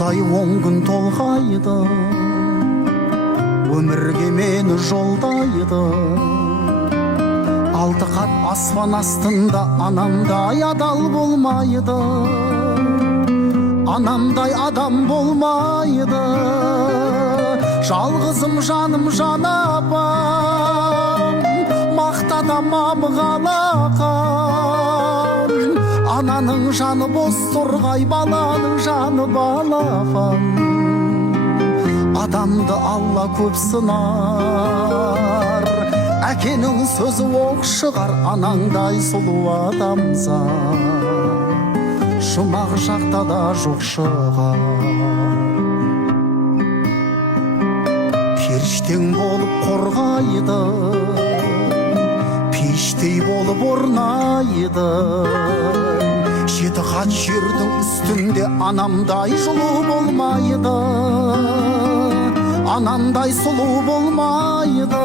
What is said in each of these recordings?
ай он күн толғайды, өмірге мені жолдайды. Алты қат аспан астында анамдай адал болмайды, анамдай адам болмайды. Жалғызым жаным жан апам, мақтанамам қалақам. Ананың жаны бос торғай, баланың жаны балапан. Адамды Алла көп сынар, әкенің сөзі оқ шығар. Анаңдай сұлу адамзат жұмақ жақта да жоқ шығар. Періштең болып қорғайды, пештей болып орнайды. Жеті қат жердің үстінде анамдай жылу болмайды, анамдай сұлу болмайды.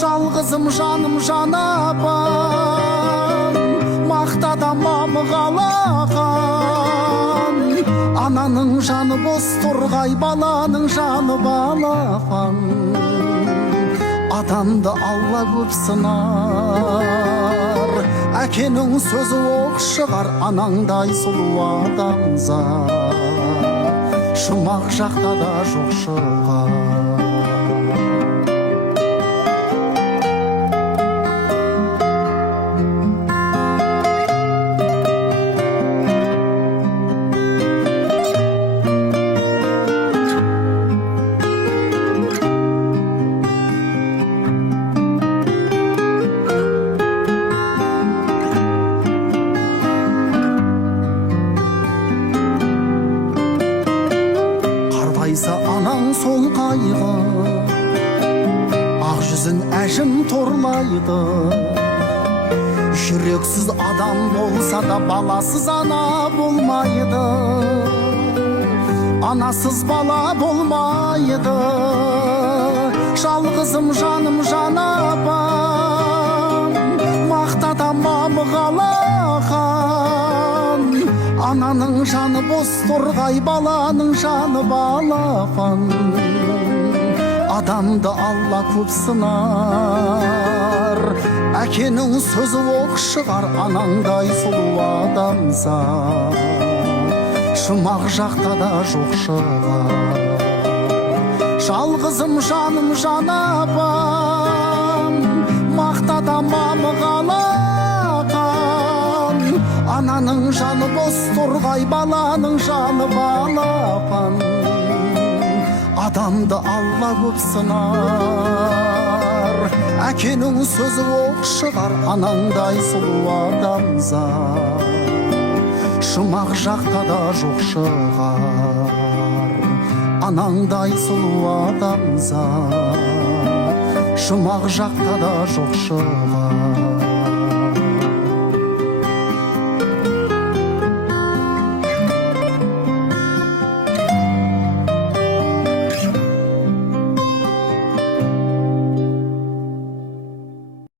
Жалғызым жаным жан апам, мақтадамам қалақам. Ананың жаны бос торғай, баланың жаны балапан. Адамды Алла көп сынар, әкенің сөзі оқ шығар. Анаңдай сұлу адамзат жұмақ жақта да жоқ шығар. Анаң сол қайғы, ақ жүзін әжім торлайды. Жүрексіз адам болса да баласыз ана болмайды, анасыз бала болмайды. Жалғызым жаным жан апам, мақтадамам қалақам. Ананың жаны бос торғай, баланың жаны балапан. Адамды Алла көп сынар, әкенің сөзі оқ шығар. Анаңдай сұлу адамзат жұмақ жақта да жоқ шығар. Жалғызым жаным жан апам, мақтадамам қалақам. Ананың жаны бос торғай, баланың жаны балапан. Адамды Алла көп сынар, әкенің сөзі оқ шығар. Анаңдай сұлу адамзат жұмақ жақта да жоқ шығар. Анаңдай сұлу адамзат жұмақ жақта да жоқ шығар.